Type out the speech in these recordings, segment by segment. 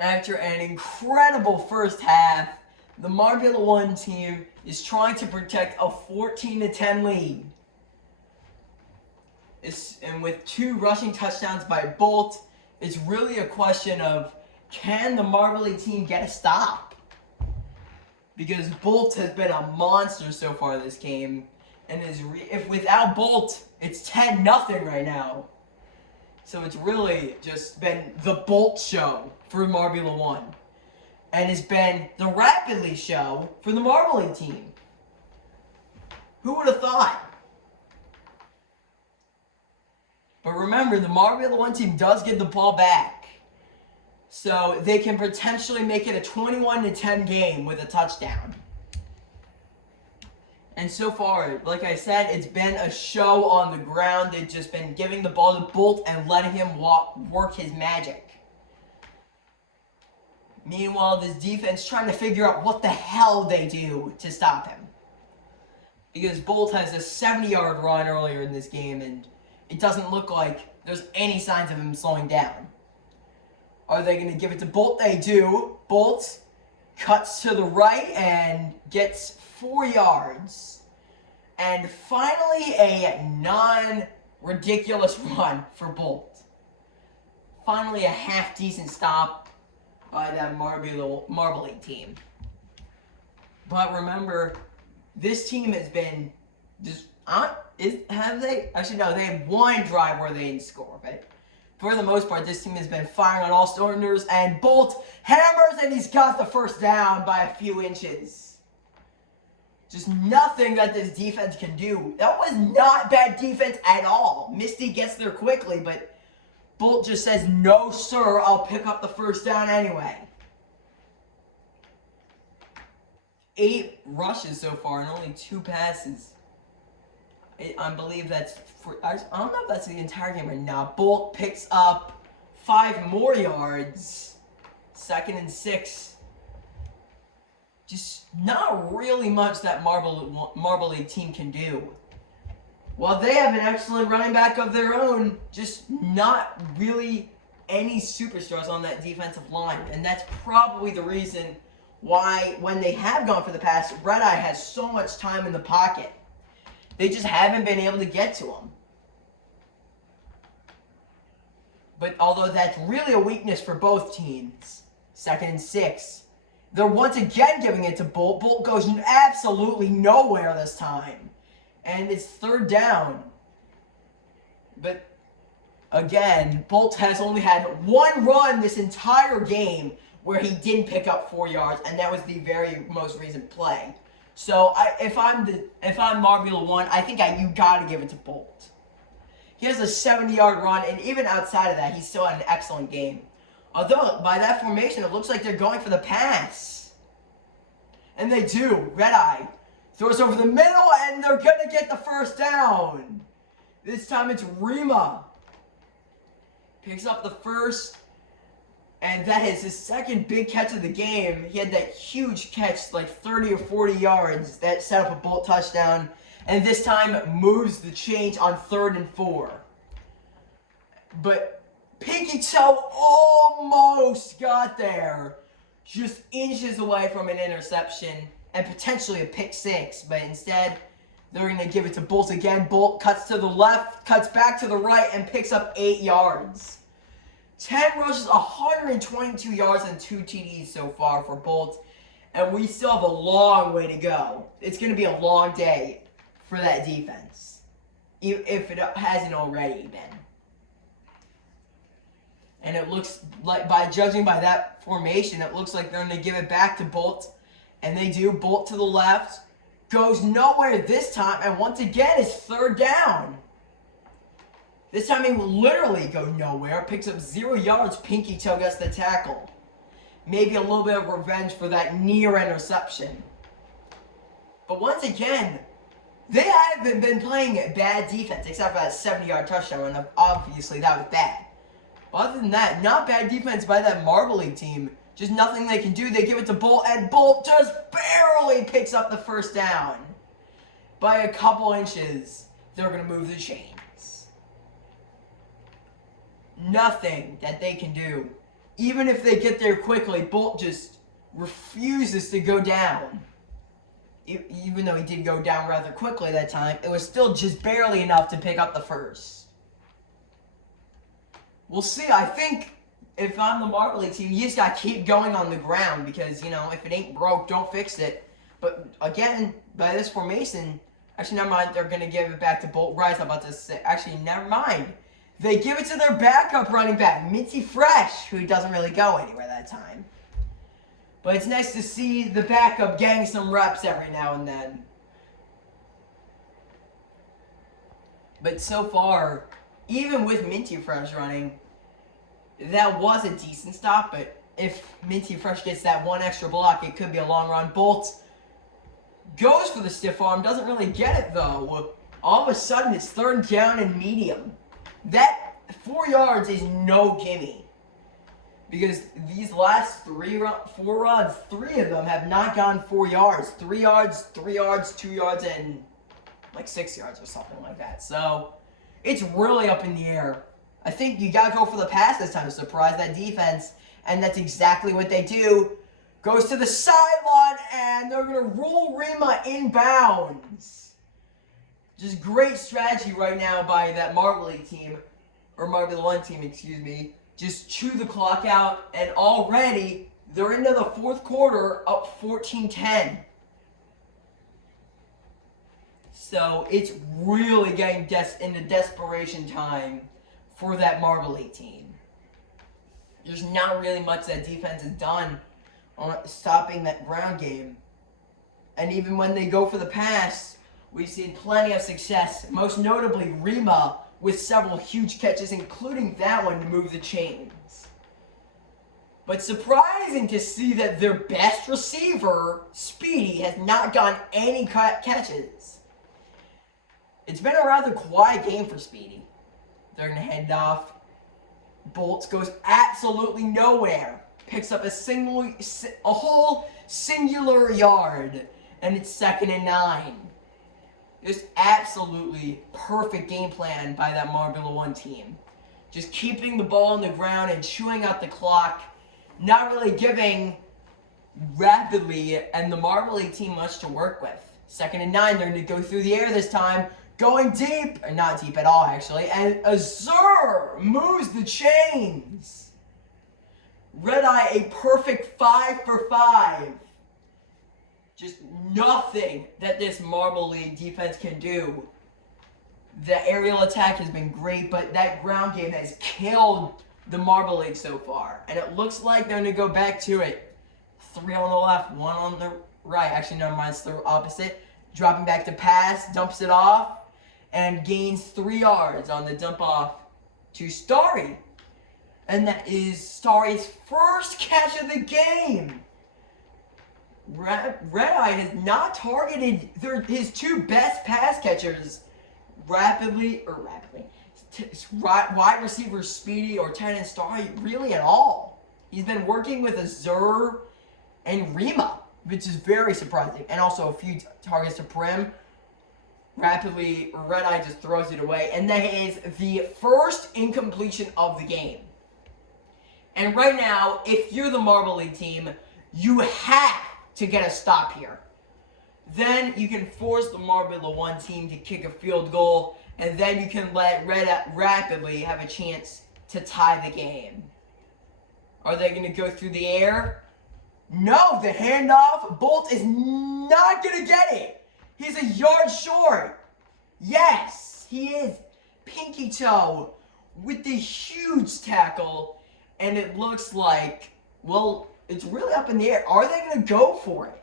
After an incredible first half, the Marble 1 team is trying to protect a 14-10 lead. And with 2 rushing touchdowns by Bolt, it's really a question of, can the Marble team get a stop? Because Bolt has been a monster so far this game, and if without Bolt, it's 10-0 right now. So it's really just been the Bolt show for Marble 1. And it's been the Rapidly show for the Marble team. Who would have thought? But remember, the Marble 1 team does get the ball back. So they can potentially make it a 21-10 game with a touchdown. And so far, like I said, it's been a show on the ground. They've just been giving the ball to Bolt and letting him work his magic. Meanwhile, this defense trying to figure out what the hell they do to stop him. Because Bolt has a 70-yard run earlier in this game, and it doesn't look like there's any signs of him slowing down. Are they going to give it to Bolt? They do. Bolt cuts to the right and gets 4 yards. And finally, a non-ridiculous run for Bolt. Finally, a half-decent stop by that Marble team. But remember, this team has been just have they? Actually, no, they had one drive where they didn't score, but for the most part, this team has been firing on all cylinders, and Bolt hammers, and he's got the first down by a few inches. Just nothing that this defense can do. That was not bad defense at all. Misty gets there quickly, but Bolt just says, no, sir, I'll pick up the first down anyway. 8 rushes so far and only 2 passes. I believe that's I don't know if that's the entire game right now. Bolt picks up 5 more yards. 2nd and 6. Just not really much that Marble team can do. While they have an excellent running back of their own, just not really any superstars on that defensive line. And that's probably the reason why, when they have gone for the pass, Red Eye has so much time in the pocket. They just haven't been able to get to him. But although that's really a weakness for both teams, 2nd and 6. They're once again giving it to Bolt. Bolt goes absolutely nowhere this time. And it's 3rd down. But again, Bolt has only had 1 run this entire game where he didn't pick up 4 yards, and that was the very most recent play. So if I'm Marble 1, I think you gotta give it to Bolt. He has a 70-yard run, and even outside of that, he's still had an excellent game. Although by that formation, it looks like they're going for the pass, and they do. Red Eye throws over the middle, and they're going to get the first down. This time it's Rima. Picks up the first, and that is his 2nd big catch of the game. He had that huge catch, like 30 or 40 yards, that set up a Bolt touchdown. And this time moves the change on 3rd and 4. But Pinky Toe almost got there. Just inches away from an interception and potentially a pick 6, but instead they're going to give it to Bolt again. Bolt cuts to the left, cuts back to the right, and picks up 8 yards. 10 rushes, 122 yards, and 2 TDs so far for Bolt, and we still have a long way to go. It's going to be a long day for that defense, if it hasn't already been. And it looks like, judging by that formation, it looks like they're going to give it back to Bolt. And they do. Bolt to the left. Goes nowhere this time. And once again, it's 3rd down. This time he will literally go nowhere. Picks up 0 yards. Pinky Toe gets the tackle. Maybe a little bit of revenge for that near interception. But once again, they haven't been playing bad defense. Except for that 70-yard touchdown. And obviously that was bad. Other than that, not bad defense by that Marble team. Just nothing they can do. They give it to Bolt, and Bolt just barely picks up the first down. By a couple inches, they're going to move the chains. Nothing that they can do, even if they get there quickly, Bolt just refuses to go down. Even though he did go down rather quickly that time, it was still just barely enough to pick up the first. We'll see. I think if I'm the Marble League team, you just got to keep going on the ground because, you know, if it ain't broke, don't fix it. But again, by this formation, actually, never mind. They're going to give it back to Bolt Rice. I'm about to say, actually, never mind. They give it to their backup running back, Minty Fresh, who doesn't really go anywhere that time. But it's nice to see the backup getting some reps every now and then. But so far, even with Minty Fresh running, that was a decent stop. But if Minty Fresh gets that one extra block, it could be a long run. Bolt goes for the stiff arm, doesn't really get it though. All of a sudden, it's 3rd down and medium. That 4 yards is no gimme. Because these last 4 runs, 3 of them have not gone 4 yards. 3 yards, 3 yards, 2 yards, and like 6 yards or something like that. So it's really up in the air. I think you got to go for the pass this time to surprise that defense. And that's exactly what they do. Goes to the sideline, and they're going to roll Rima inbounds. Just great strategy right now by that Marble League team. Or Marble 1 team, excuse me. Just chew the clock out, and already they're into the 4th quarter up 14-10. So it's really getting into desperation time for that Marble League team. There's not really much that defense has done on stopping that ground game. And even when they go for the pass, we've seen plenty of success, most notably Rima, with several huge catches, including that one to move the chains. But surprising to see that their best receiver, Speedy, has not gotten any catches. It's been a rather quiet game for Speedy. They're going to hand off. Bolts goes absolutely nowhere. Picks up a whole singular yard, and it's 2nd and 9. Just absolutely perfect game plan by that Marble 1 team. Just keeping the ball on the ground and chewing out the clock. Not really giving rapidly and the Marble League team much to work with. 2nd and 9, they're going to go through the air this time. Going deep, or not deep at all actually. And Azur moves the chains. Red Eye a perfect 5 for 5. Just nothing that this Marble League defense can do. The aerial attack has been great, but that ground game has killed the Marble League so far. And it looks like they're going to go back to it. 3 on the left, 1 on the right. Actually, never mind, it's the opposite. Dropping back to pass, dumps it off, and gains 3 yards on the dump off to Starry. And that is Starry's first catch of the game. Red Eye has not targeted his 2 best pass catchers wide receiver Speedy or tight end Starry really at all. He's been working with Azur and Rima, which is very surprising, and also a few targets to Prim. Red Eye just throws it away, and that is the first incompletion of the game. And right now, if you're the Marble League team, you have to get a stop here. Then you can force the Marble 1 team to kick a field goal, and then you can let Rapidly have a chance to tie the game. Are they going to go through the air? No, the handoff. Bolt is not going to get it. He's a yard short. Yes, he is. Pinky toe with the huge tackle, and it looks like, well, it's really up in the air. Are they going to go for it?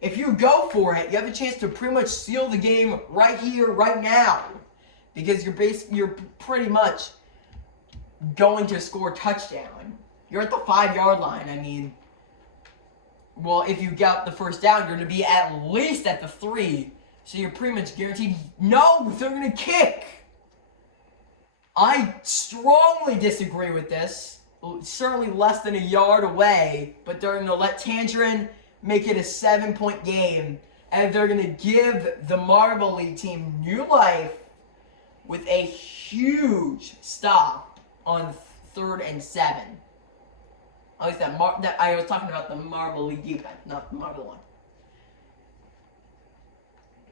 If you go for it, you have a chance to pretty much seal the game right here, right now. Because you're pretty much going to score a touchdown. You're at the 5-yard line. I mean, well, if you get the first down, you're going to be at least at the 3. So you're pretty much guaranteed. No, they're going to kick. I strongly disagree with this. Certainly less than a yard away, but they're going to let Tangerine make it a 7-point game, and they're going to give the Marble League team new life with a huge stop on 3rd and 7. At least that I was talking about the Marble League defense, not the Marble one.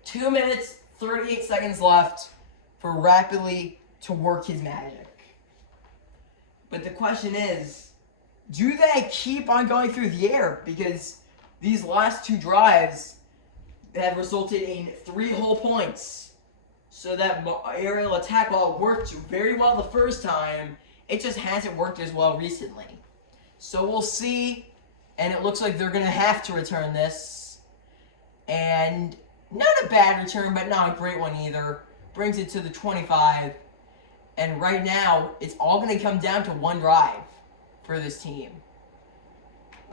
2 minutes, 38 seconds left for Rapidly to work his magic. But the question is, do they keep on going through the air? Because these last 2 drives have resulted in 3 whole points. So that aerial attack, while it worked very well the first time, it just hasn't worked as well recently. So we'll see, and it looks like they're going to have to return this. And not a bad return, but not a great one either. Brings it to the 25. And right now, it's all going to come down to one drive for this team.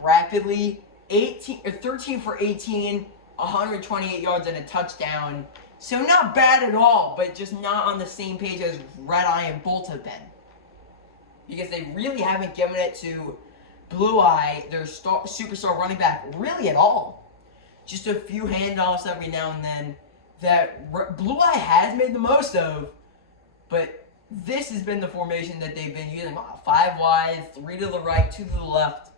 Rapidly, 13 for 18, 128 yards and a touchdown. So not bad at all, but just not on the same page as Red Eye and Bolt have been. Because they really haven't given it to Blue Eye, their superstar running back, really at all. Just a few handoffs every now and then that Blue Eye has made the most of, but this has been the formation that they've been using. 5 wide, 3 to the right, 2 to the left.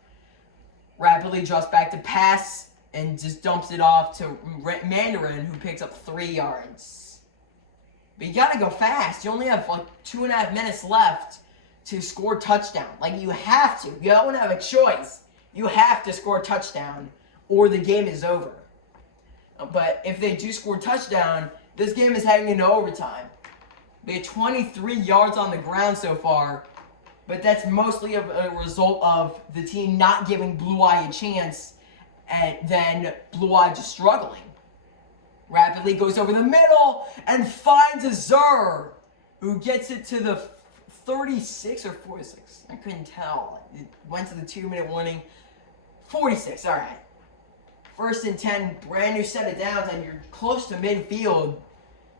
Rapidly drops back to pass and just dumps it off to Mandarin, who picks up 3 yards. But you gotta go fast. You only have like 2.5 minutes left to score touchdown. Like, you have to. You don't have a choice. You have to score a touchdown or the game is over. But if they do score a touchdown, this game is heading into overtime. They had 23 yards on the ground so far, but that's mostly a result of the team not giving Blue Eye a chance and then Blue Eye just struggling. Rapidly goes over the middle and finds Azur, who gets it to the 36 or 46. I couldn't tell. It went to the 2-minute warning. 46, all right. 1st and 10, brand new set of downs, and you're close to midfield.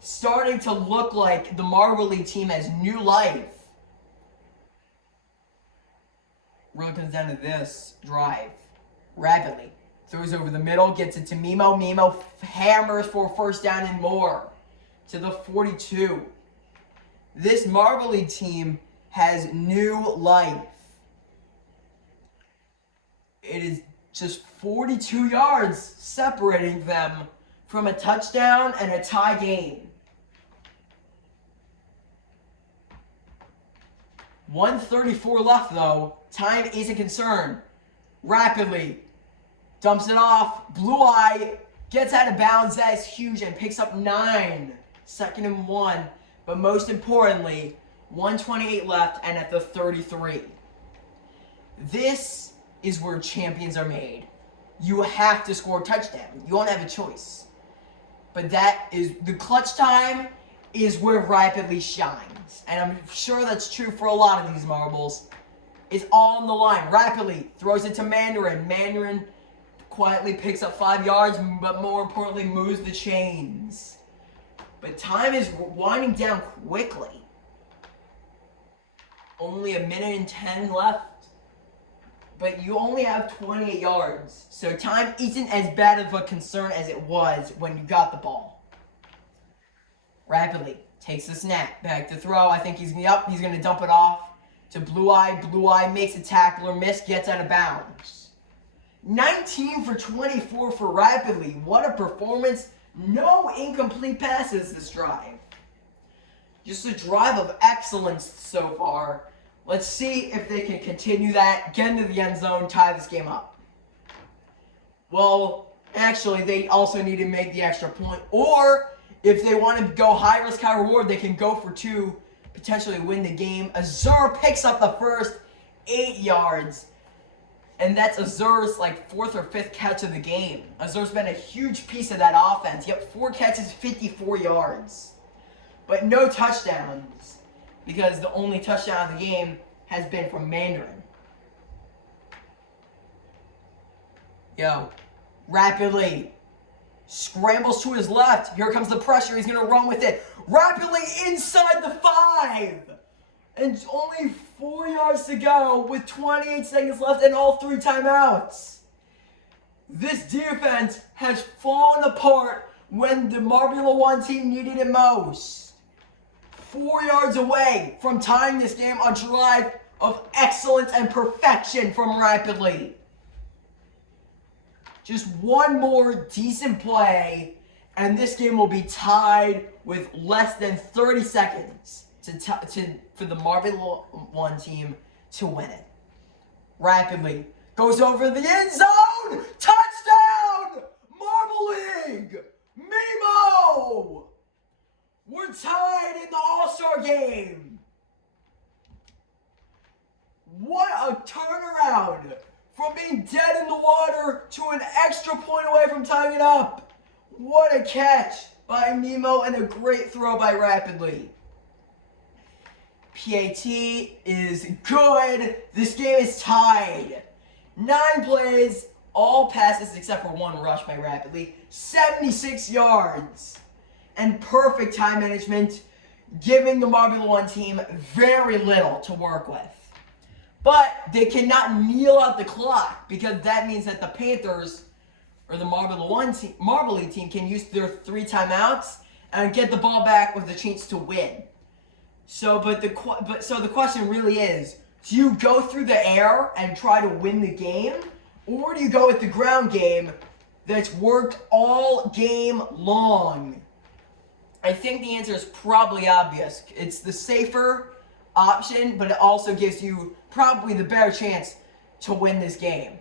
Starting to look like the Marble League team has new life. Really comes down to this drive. Rapidly throws over the middle, gets it to Mimo. Mimo hammers for 1st down and more to the 42. This Marble League team has new life. It is just 42 yards separating them from a touchdown and a tie game. 1:34 left, though. Time isn't concerned. Rapidly dumps it off. Blue Eye gets out of bounds. That is huge and picks up 9. 2nd and 1. But most importantly, 1:28 left and at the 33. This is where champions are made. You have to score a touchdown. You don't have a choice. But that is the clutch time is where Rapidly shines. And I'm sure that's true for a lot of these marbles. It's all on the line. Rapidly throws it to Mandarin. Mandarin quietly picks up 5 yards, but more importantly, moves the chains. But time is winding down quickly. Only 1:10 minutes left. But you only have 28 yards. So time isn't as bad of a concern as it was when you got the ball. Rapidly takes the snap. Back to throw. I think he's going to dump it off to Blue Eye. Blue Eye makes a tackler miss, gets out of bounds. 19 for 24 for Rapidly. What a performance. No incomplete passes this drive. Just a drive of excellence so far. Let's see if they can continue that, get into the end zone, tie this game up. Well, actually, they also need to make the extra point. Or, if they want to go high risk, high reward, they can go for 2, potentially win the game. Azur picks up the first 8 yards. And that's Azur's 4th or 5th catch of the game. Azur's been a huge piece of that offense. Yep, 4 catches, 54 yards. But no touchdowns, because the only touchdown of the game has been from Mandarin. Rapidly scrambles to his left. Here comes the pressure. He's going to run with it. Rapidly inside the 5. And only 4 yards to go with 28 seconds left and all 3 timeouts. This defense has fallen apart when the Marbula 1 team needed it most. 4 yards away from tying this game, a drive of excellence and perfection from Rapidly. Just one more decent play, and this game will be tied with less than 30 seconds for the Marble 1 team to win it. Rapidly goes over the end zone! Touchdown! Marble League! Mimo! We're tied in the All-Star game! What a turnaround! From being dead in the water to an extra point away from tying it up. What a catch by Mimo and a great throw by Rapidly. PAT is good. This game is tied. 9 plays, all passes except for 1 rush by Rapidly. 76 yards. And perfect time management, giving the Marble 1 team very little to work with. But they cannot kneel out the clock because that means that the Panthers or the Marble League team can use their 3 timeouts and get the ball back with a chance to win. So the question really is, do you go through the air and try to win the game, or do you go with the ground game that's worked all game long? I think the answer is probably obvious. It's the safer option, but it also gives you probably the better chance to win this game.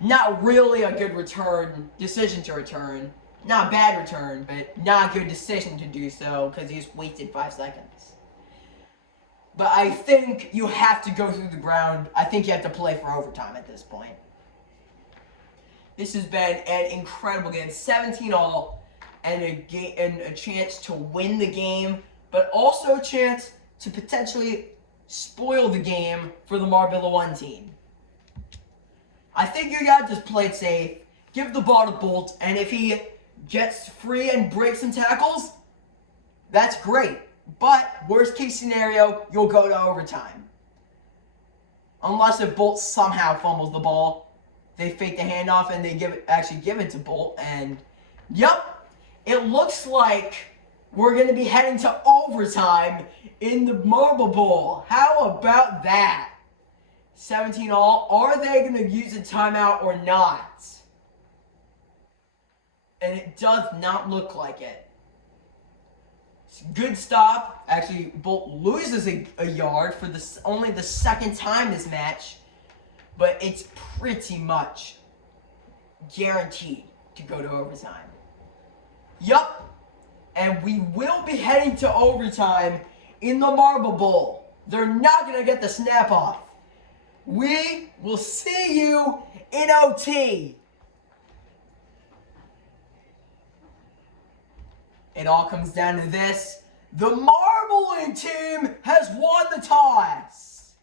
Not really a good decision to return. Not a bad return, but not a good decision to do so because you just wasted 5 seconds. But I think you have to go through the ground. I think you have to play for overtime at this point. This has been an incredible game. 17-all and a chance to win the game, but also a chance to potentially spoil the game for the Marble 1 team. I think you gotta just play it safe, give the ball to Bolt, and if he gets free and breaks some tackles, that's great. But worst case scenario, you'll go to overtime. Unless if Bolt somehow fumbles the ball, they fake the handoff and they actually give it to Bolt, and yep, it looks like we're going to be heading to overtime in the Marble Bowl. How about that? 17-all. Are they going to use a timeout or not? And it does not look like it. Good stop. Actually, Bolt loses a yard for only the second time this match. But it's pretty much guaranteed to go to overtime. Yup. And we will be heading to overtime in the Marble Bowl. They're not going to get the snap off. We will see you in OT. It all comes down to this. The Marble League team has won the toss.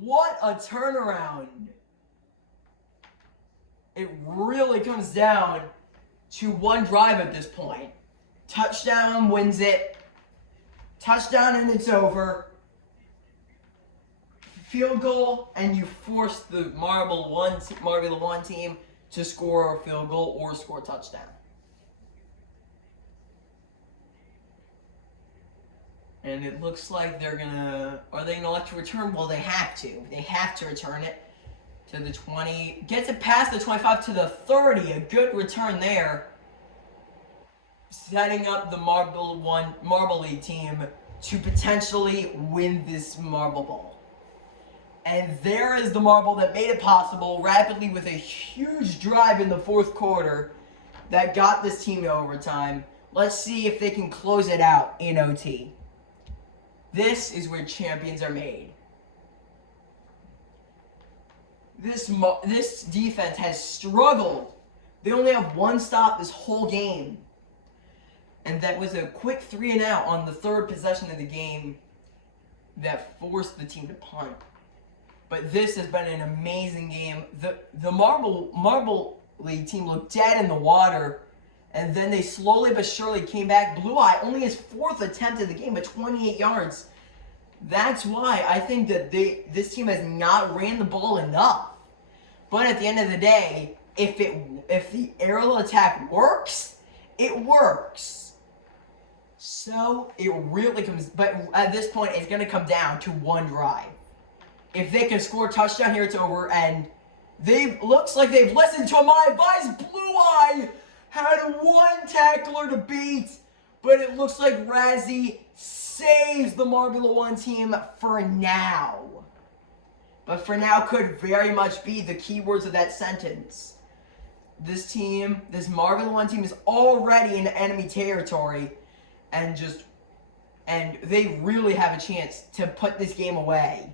What a turnaround. It really comes down to one drive at this point. Touchdown wins it. Touchdown and it's over. Field goal and you force the Marble 1 team to score a field goal or score a touchdown. And it looks like are they gonna elect to return? Well, they have to. They have to return it to the 20. Gets it past the 25 to the 30. A good return there. Setting up the Marble League team to potentially win this Marble Bowl. And there is the marble that made it possible, Rapidly with a huge drive in the 4th quarter that got this team to overtime. Let's see if they can close it out in OT. This is where champions are made. This defense has struggled. They only have 1 stop this whole game. And that was a quick 3-and-out on the 3rd possession of the game that forced the team to punt. But this has been an amazing game. The Marble League team looked dead in the water, and then they slowly but surely came back. Blue Eye, only his 4th attempt of the game, but 28 yards. That's why I think that this team has not ran the ball enough. But at the end of the day, if the aerial attack works, it works. So it really comes, but at this point, it's going to come down to one drive. If they can score a touchdown here, it's over, and looks like they've listened to my advice. Blue Eye had one tackler to beat, but it looks like Razzie saves the Marbula 1 team for now. But for now could very much be the key words of that sentence. This team, this Marbula 1 team is already in enemy territory, and they really have a chance to put this game away.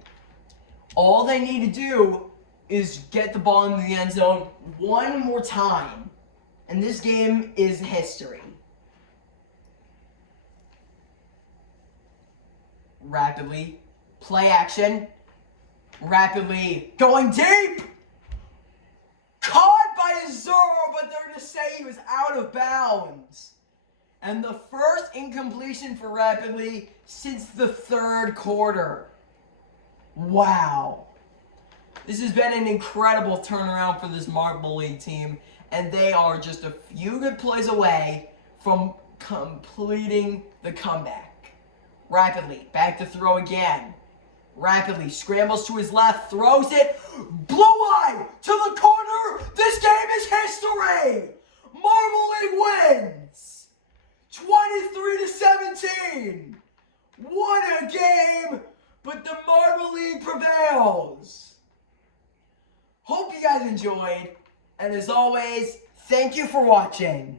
All they need to do is get the ball into the end zone one more time, and this game is history. Rapidly, play action, rapidly, going deep! Caught by Azuro, but they're going to say he was out of bounds. And the first incompletion for Rapidly since the third quarter. Wow. This has been an incredible turnaround for this Marble League team, and they are just a few good plays away from completing the comeback. Rapidly, back to throw again. Rapidly, scrambles to his left, throws it. Blue Eye to the corner. This game is history. Marble League wins. 23-17. What a game, but the Marble League prevails. Hope you guys enjoyed, and as always, thank you for watching.